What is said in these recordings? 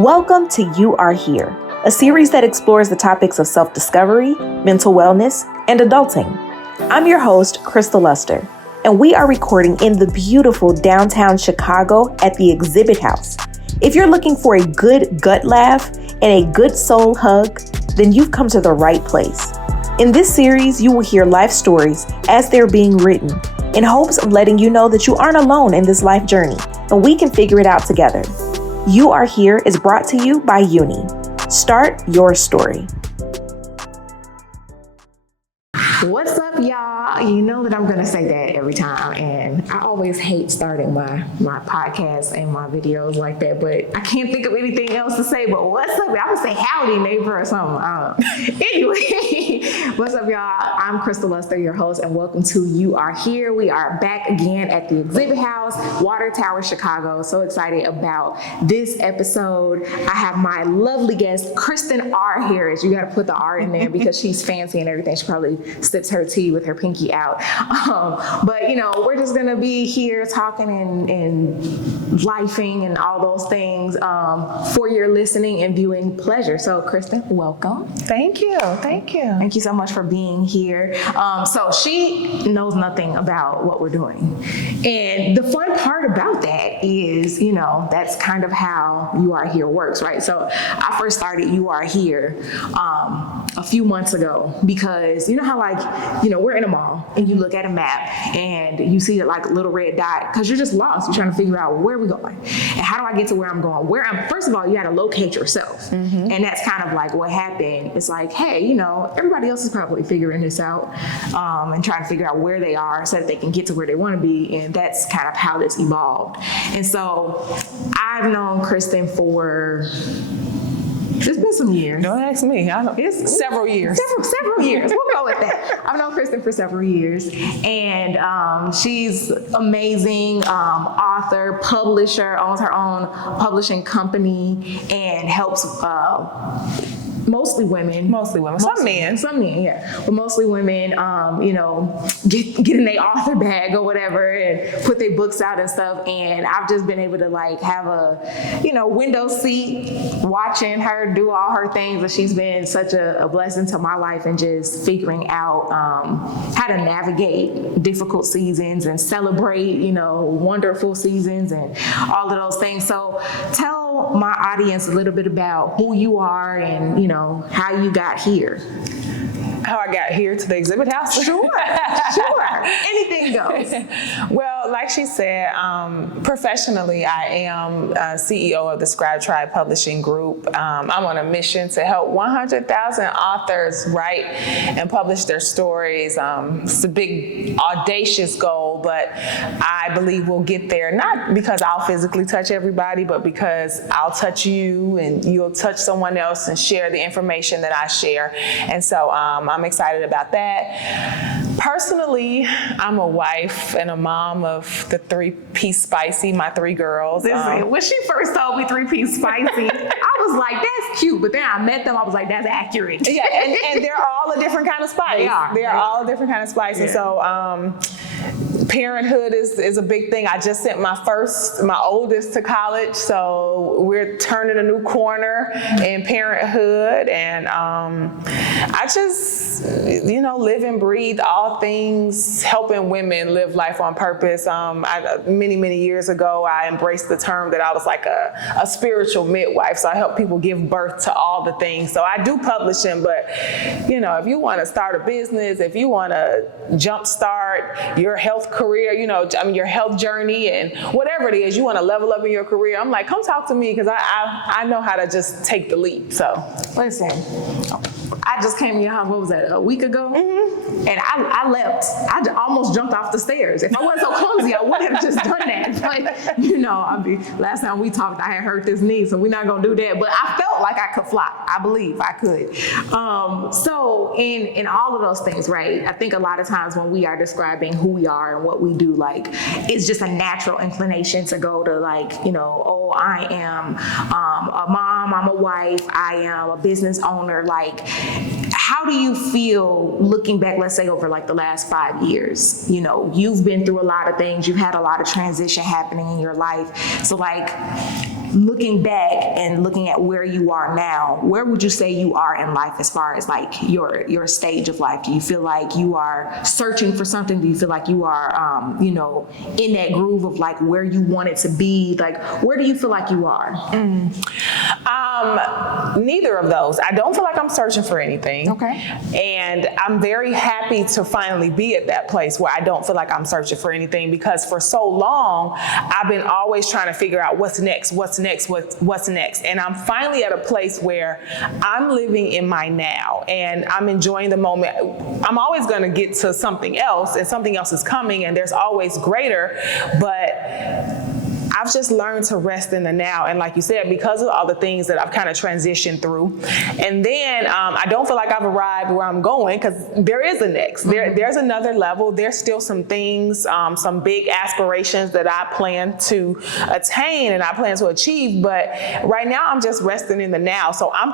Welcome to You Are Here, a series that explores the topics of self-discovery, mental wellness, and adulting. I'm your host, Kristen R, and we are recording in the beautiful downtown Chicago at the Exhibit House. If you're looking for a good gut laugh and a good soul hug, then you've come to the right place. In this series, you will hear life stories as they're being written, in hopes of letting you know that you aren't alone in this life journey, and we can figure it out together. You Are Here is brought to you by Uni. Start your story. What's up, y'all? You know that I'm going to say that every time, and I always hate starting my podcast and my videos like that, but I can't think of anything else to say but what's up? I would say howdy, neighbor, or something. I don't know. Anyway, what's up, y'all? I'm Kristen R, your host, and welcome to You Are Here. We are back again at the Exhibit House, Water Tower, Chicago. So excited about this episode. I have my lovely guest, Kristen R here. You got to put the R in there because she's fancy and everything. She probably sips her tea with her pinky out. But you know, we're just gonna be here talking and lifing and all those things for your listening and viewing pleasure. So Kristen, welcome. Thank you. Thank you. Thank you so much for being here. So she knows nothing about what we're doing. And the fun part about that is, you know, that's kind of how You Are Here works, right? So I first started You Are Here a few months ago because you know how we're in a mall and you look at a map and you see like a little red dot because you're just lost. You're trying to figure out where we're going and how do I get to where I'm going. First of all, you got to locate yourself. Mm-hmm. And that's kind of like what happened. It's like, hey, you know, everybody else is probably figuring this out and trying to figure out where they are so that they can get to where they want to be. And that's kind of how this evolved. And so I've known Kristen for... It's been some years. Don't ask me. It's several years. Several years. We'll go with that. I've known Kristen for several years, and she's amazing. Author, publisher, owns her own publishing company, and helps mostly women. Some men, yeah. But mostly women, get in their author bag or whatever and put their books out and stuff. And I've just been able to have a, window seat watching her do all her things. And she's been such a blessing to my life and just figuring out how to navigate difficult seasons and celebrate, wonderful seasons and all of those things. So tell my audience a little bit about who you are and, how you got here. How I got here to the Exhibit House? Sure. Anything goes. Well, like she said, professionally, I am CEO of the Scribe Tribe Publishing Group. I'm on a mission to help 100,000 authors write and publish their stories. It's a big, audacious goal, but I believe we'll get there, not because I'll physically touch everybody, but because I'll touch you and you'll touch someone else and share the information that I share. And so I'm excited about that. Personally, I'm a wife and a mom of the 3-piece spicy, my 3 girls. When she first told me 3-piece spicy, I was like, that's cute. But then I met them, I was like, that's accurate. Yeah, and they're all a different kind of spice. They're all a different kind of spice. Yeah. And so parenthood is a big thing. I just sent my oldest to college, so we're turning a new corner in parenthood. And I just, live and breathe all things helping women live life on purpose. Many years ago, I embraced the term that I was like a spiritual midwife. So I help people give birth to all the things. So I do publishing, but if you want to start a business, if you want to jumpstart your health career, your health journey and whatever it is, you want to level up in your career, I'm like, come talk to me because I know how to just take the leap. So listen, I just came to your house, what was that, a week ago? Mm-hmm. And I leapt. I almost jumped off the stairs. If I wasn't so clumsy, I would have just done that. But, last time we talked, I had hurt this knee, so we're not going to do that. But I felt like I could fly. I believe I could. So in all of those things, right, I think a lot of times when we are describing who we are and what we do, it's just a natural inclination to go to I am a mom, I'm a wife, I am a business owner. how do you feel looking back, let's say over like the last 5 years? You know, you've been through a lot of things, you've had a lot of transition happening in your life. So like, looking back and looking at where you are now, where would you say you are in life as far as like your stage of life? Do you feel like you are searching for something? Do you feel like you are, you know, in that groove of like where you want it to be? Like, where do you feel like you are? Neither of those. I don't feel like I'm searching for anything. Okay. And I'm very happy to finally be at that place where I don't feel like I'm searching for anything, because for so long, I've been always trying to figure out what's next. And I'm finally at a place where I'm living in my now and I'm enjoying the moment. I'm always going to get to something else, and something else is coming, and there's always greater, but I've just learned to rest in the now. And like you said, because of all the things that I've kind of transitioned through. And then I don't feel like I've arrived where I'm going, because there is a next. There's another level. There's still some things, some big aspirations that I plan to attain and I plan to achieve. But right now I'm just resting in the now. So I'm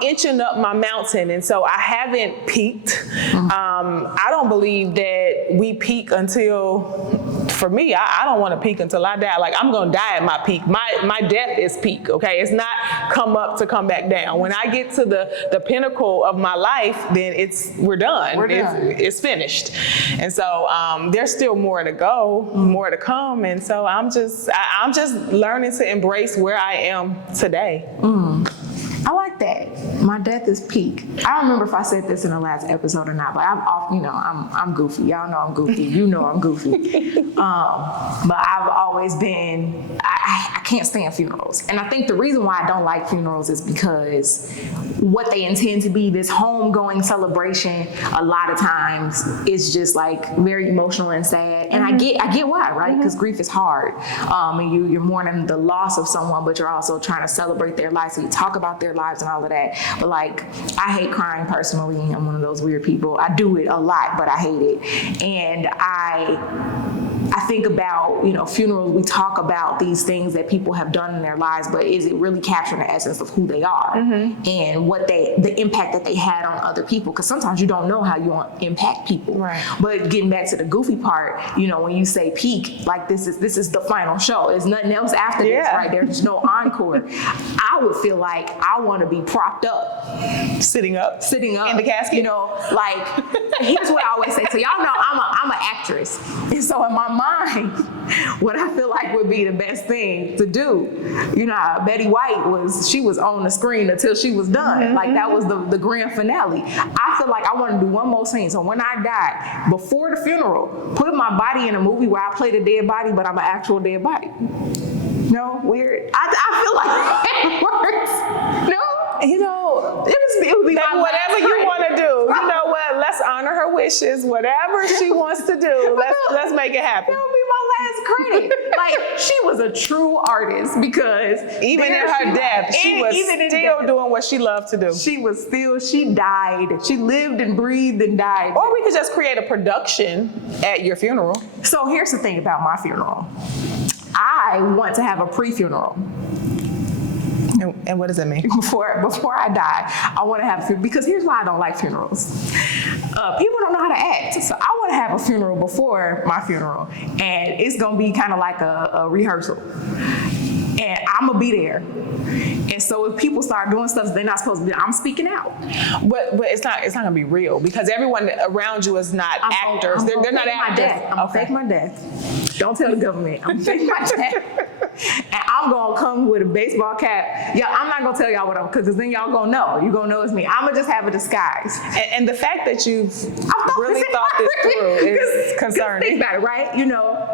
inching up my mountain. And so I haven't peaked. I don't believe that we peak until, for me, I don't want to peak until I die. Like, I'm going to die at my peak. My death is peak, okay? It's not come up to come back down. When I get to the pinnacle of my life, then we're done. It's finished. And so there's still more to go, more to come. And so I'm just learning to embrace where I am today. I like that. My death is peak. I don't remember if I said this in the last episode or not, but I'm goofy. Y'all know I'm goofy. You know I'm goofy. But I've always been, I can't stand funerals. And I think the reason why I don't like funerals is because what they intend to be, this homegoing celebration, a lot of times is just like very emotional and sad. And I get why, right? Because grief is hard. And you're mourning the loss of someone, but you're also trying to celebrate their life. So you talk about their lives and all of that. But like, I hate crying personally. I'm one of those weird people. I do it a lot, but I hate it. And I think about, funerals, we talk about these things that people have done in their lives, but is it really capturing the essence of who they are and what the impact that they had on other people? Because sometimes you don't know how you impact people. Right. But getting back to the goofy part, when you say peak, like this is the final show. There's nothing else after this, right? There's no encore. I would feel like I want to be propped up. Sitting up in the casket. Like, here's what I always say. So y'all know I'm an actress. And so in my mind, what I feel like would be the best thing to do, Betty White she was on the screen until she was done. Like, that was the grand finale. I feel like I want to do one more scene. So when I die, before the funeral, put my body in a movie where I play the dead body, but I'm an actual dead body. No, weird. I feel like it works. No, it would be whatever you want to do. You know what? Let's honor her wishes. Whatever she wants to do, let's make it happen. That would be my last credit. Like, she was a true artist, because even in her death, she was still doing what she loved to do. She died. She lived and breathed and died. Or we could just create a production at your funeral. So here's the thing about my funeral. I want to have a pre-funeral. And what does that mean? Before I die, I want to have a funeral, because here's why I don't like funerals. People don't know how to act. So I want to have a funeral before my funeral, and it's going to be kind of like a rehearsal. And I'm going to be there. And so if people start doing stuff they're not supposed to do, I'm speaking out. But it's not going to be real, because everyone around you is not actors. They're not actors. I'm going to fake my death. Don't tell the government. I'm going to fake my death. And I'm going to come with a baseball cap. Yeah, I'm not going to tell y'all what I'm, because then y'all going to know. You're going to know it's me. I'm going to just have a disguise. And the fact that you've really thought this through is concerning. Think about it, right?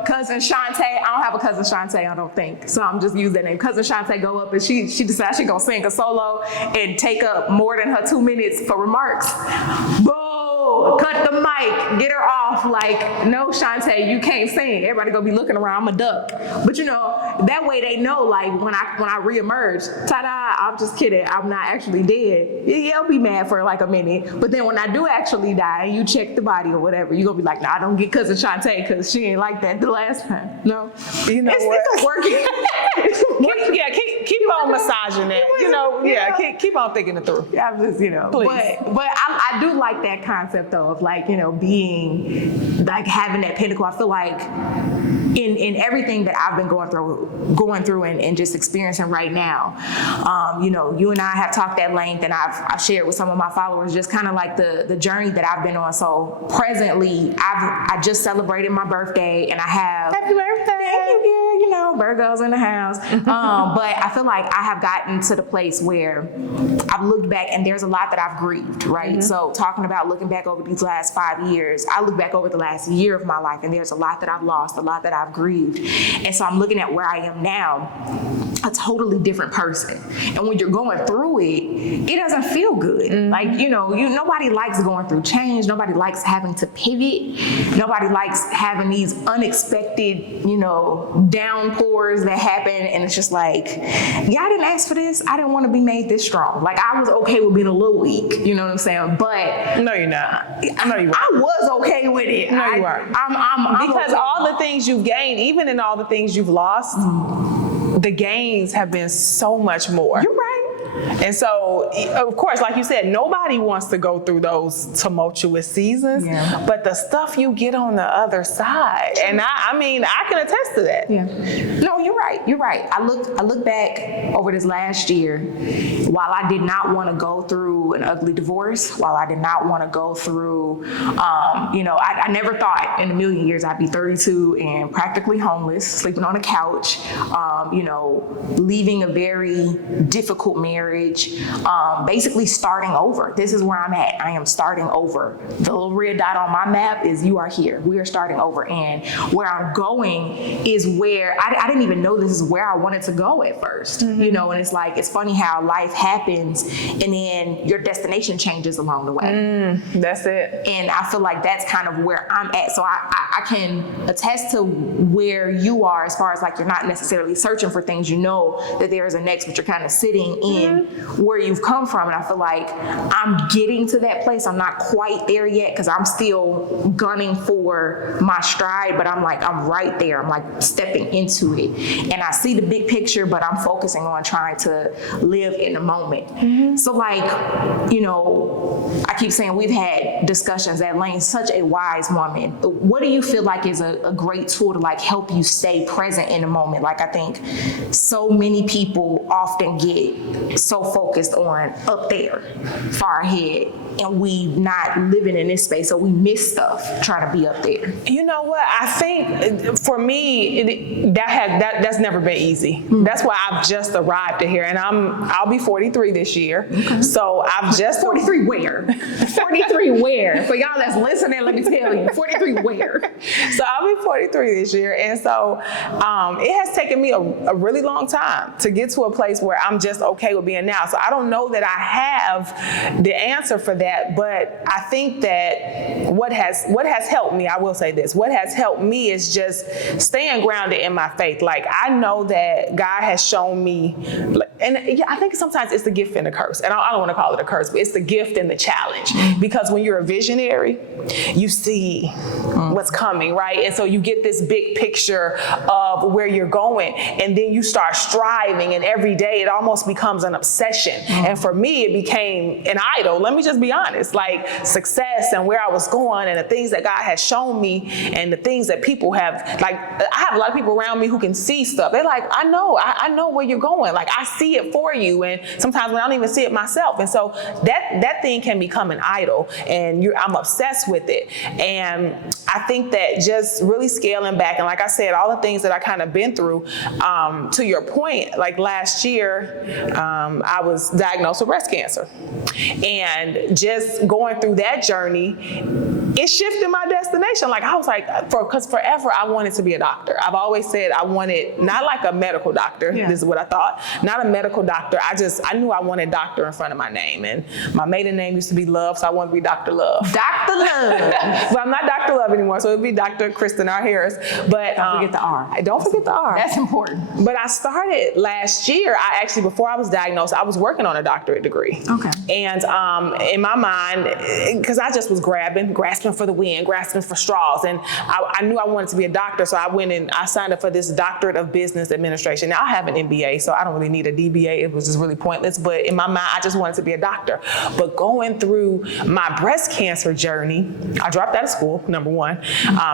Cousin Shantae, I don't have a cousin Shantae, I don't think. So I'm just using that name. Cousin Shantae go up and she decides she's going to sing a solo and take up more than her 2 minutes for remarks. Boo! Cut the mic. Get her off. Like, no, Shantae, you can't sing. Everybody going to be looking around. I'm a duck. But that way they know, like, when I reemerge, ta-da, I'm just kidding, I'm not actually dead. Yeah, I'll be mad for like a minute, but then when I do actually die and you check the body or whatever, you're gonna be like, nah, I don't get cousin Shantae because she ain't like that the last time. No, you know it's working. keep on massaging it. Keep on thinking it through. I'm just, please. But I do like that concept though of like, being like having that pinnacle. I feel like in everything that I've been going through and just experiencing right now, you and I have talked at length, and I've shared with some of my followers just kind of like the journey that I've been on. So presently, I just celebrated my birthday, and I have happy birthday. Thank you, girl. Virgos in the house. But I feel like I have gotten to the place where I've looked back, and there's a lot that I've grieved, right? Mm-hmm. So talking about looking back over these last 5 years, I look back over the last year of my life, and there's a lot that I've lost, a lot that I've grieved. And so I'm looking at where I am now, a totally different person. And when you're going through it doesn't feel good. Mm-hmm. Like, nobody likes going through change. Nobody likes having to pivot. Nobody likes having these unexpected, downpours that happen. And it's just like, yeah, I didn't ask for this. I didn't want to be made this strong. Like, I was okay with being a little weak. You know what I'm saying? But no, you're not. I know you weren't. I was okay with it. No, you weren't. Because okay. All the things you've gained, even in all the things you've lost, the gains have been so much more. You're right. And so, of course, like you said, nobody wants to go through those tumultuous seasons, but the stuff you get on the other side, and I can attest to that. Yeah. No, you're right. You're right. I look back over this last year, while I did not want to go through an ugly divorce, while I did not want to go through, I never thought in a million years I'd be 32 and practically homeless, sleeping on a couch, leaving a very difficult marriage, basically starting over. This is where I'm at. I am starting over. The little red dot on my map is you are here. We are starting over. And where I'm going is where I didn't even know this is where I wanted to go at first. Mm-hmm. And it's like, it's funny how life happens and then your destination changes along the way. That's it. And I feel like that's kind of where I'm at. So I can attest to where you are as far as like, you're not necessarily searching for things, that there is a next, but you're kind of sitting in where you've come from. And I feel like I'm getting to that place. I'm not quite there yet because I'm still gunning for my stride, but I'm right there. I'm like stepping into it. And I see the big picture, but I'm focusing on trying to live in the moment. Mm-hmm. So I keep saying we've had discussions at length, such a wise woman. What do you feel like is a great tool to like help you stay present in the moment? Like, I think so many people often get so focused on up there, far ahead, and we not living in this space, so we miss stuff trying to be up there. You know what? I think for me, that's never been easy. Mm-hmm. That's why I've just arrived to here, and I'll be 43 this year. Okay. So I've just 43 where? 43 where? For y'all that's listening, let me tell you, 43 where? So I'll be 43 this year, and so it has taken me a really long time to get to a place where I'm just okay with being now. So I don't know that I have the answer for that, but I think that what has helped me, I will say this, what has helped me is just staying grounded in my faith. Like, I know that God has shown me, and I think sometimes it's the gift and the curse, and I don't want to call it a curse, but it's the gift and the challenge, because when you're a visionary, you see what's coming, right? And so you get this big picture of where you're going, and then you start striving, and every day it almost becomes an obsession. And for me, it became an idol. Let me just be honest, like success and where I was going and the things that God has shown me and the things that people have, like, I have a lot of people around me who can see stuff. They're like, I know where you're going. Like, I see it for you. And sometimes when I don't even see it myself. And so that thing can become an idol, and I'm obsessed with it. And I think that just really scaling back, and like I said, all the things that I kind of been through, to your point, like last year, I was diagnosed with breast cancer. And just going through that journey, it shifted my destination. Like I was like, because forever I wanted to be a doctor. I've always said I wanted, not like a medical doctor, this is what I thought, not a medical doctor. I knew I wanted doctor in front of my name. And my maiden name used to be Love, so I wanted to be Dr. Love. Dr. Love. But I'm not Dr. Love anymore, so it would be Dr. Kristen R. Harris. But don't forget the R. Don't forget the R. That's important. But I started last year. Before I was diagnosed, I was working on a doctorate degree. Okay. And in my mind, because I just was grasping for the wind, grasping for straws, and I knew I wanted to be a doctor, so I went and I signed up for this doctorate of business administration. Now I have an MBA, so I don't really need a DBA. It was just really pointless. But in my mind, I just wanted to be a doctor. But going through my breast cancer journey, I dropped out of school. Number one,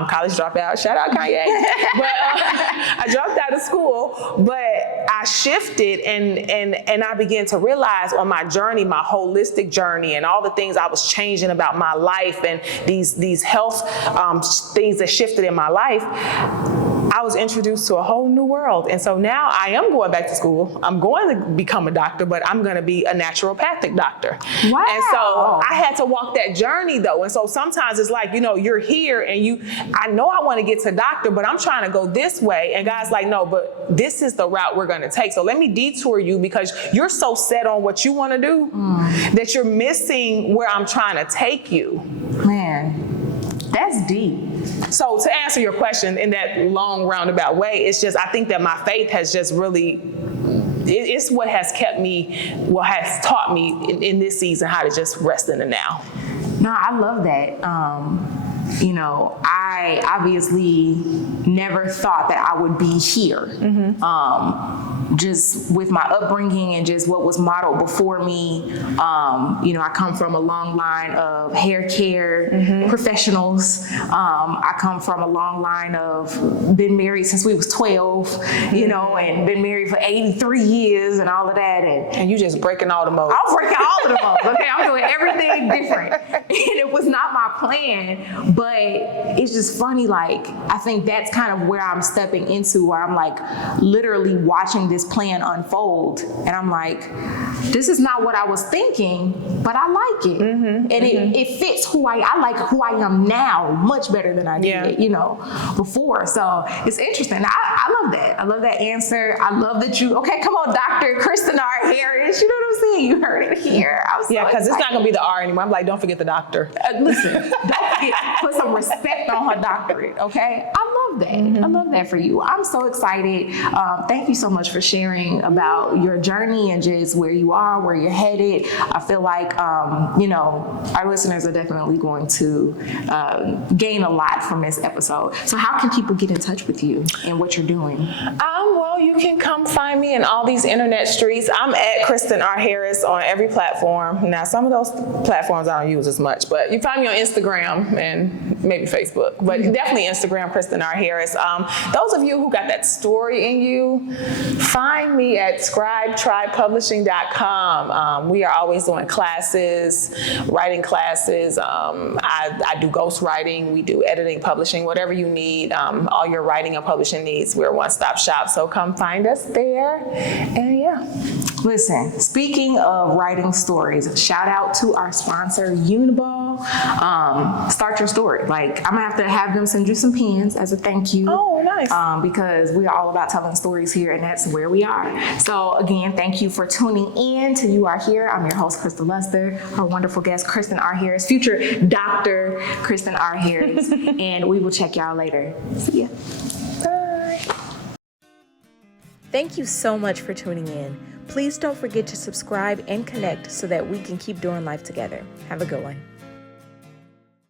college dropout. Shout out Kanye. But I dropped out of school, but I shifted and I began to realize on my journey, my holistic journey, and all the things I was changing about my life and these health things that shifted in my life, I was introduced to a whole new world. And so now I am going back to school. I'm going to become a doctor, but I'm going to be a naturopathic doctor. Wow. And so I had to walk that journey though. And so sometimes it's like, you're here and I know I want to get to doctor, but I'm trying to go this way. And God's like, no, but this is the route we're going to take. So let me detour you because you're so set on what you want to do that you're missing where I'm trying to take you. Man, that's deep. So to answer your question in that long roundabout way, it's just, I think that my faith has just really, it's what has kept me, what has taught me in this season how to just rest in the now. No, I love that. I obviously never thought that I would be here. Just with my upbringing and just what was modeled before me. I come from a long line of hair care professionals. I come from a long line of been married since we was 12, and been married for 83 years and all of that. And you just breaking all the modes. I'm breaking all of the modes, okay? I'm doing everything different. And it was not my plan, but it's just funny, like, I think that's kind of where I'm stepping into, where I'm like literally watching this plan unfold. And I'm like, this is not what I was thinking, but I like it. And it fits who I like who I am now much better than I did, before. So it's interesting. I love that. I love that answer. I love that okay, come on, Dr. Kristen R. Harris. You know what I'm saying? You heard it here. I was because it's not going to be the R anymore. I'm like, don't forget the doctor. Listen, don't forget, put some respect on her doctorate, okay? I love that. I love that for you. I'm so excited. Thank you so much for sharing about your journey and just where you are, where you're headed. I feel like, our listeners are definitely going to gain a lot from this episode. So how can people get in touch with you and what you're doing? Well, you can come find me in all these internet streets. I'm at Kristen R. Harris on every platform. Now, some of those platforms I don't use as much, but you find me on Instagram and maybe Facebook, but definitely Instagram, Kristen R. Harris. Those of you who got that story in you, find me at scribetribepublishing.com. We are always doing classes, writing classes. I do ghostwriting. We do editing, publishing, whatever you need. All your writing and publishing needs, we're a one-stop shop. So come find us there. And Listen, speaking of writing stories, shout out to our sponsor, Uniball. Start your story. Like, I'm gonna have to have them send you some pens as a thank you. Oh, nice. Because we are all about telling stories here, and that's where we are. So again, thank you for tuning in to You Are Here. I'm your host, Crystal Luster. Our wonderful guest, Kristen R. Harris, future Dr. Kristen R. Harris. And we will check y'all later. See ya. Bye. Thank you so much for tuning in. Please don't forget to subscribe and connect so that we can keep doing life together. Have a good one.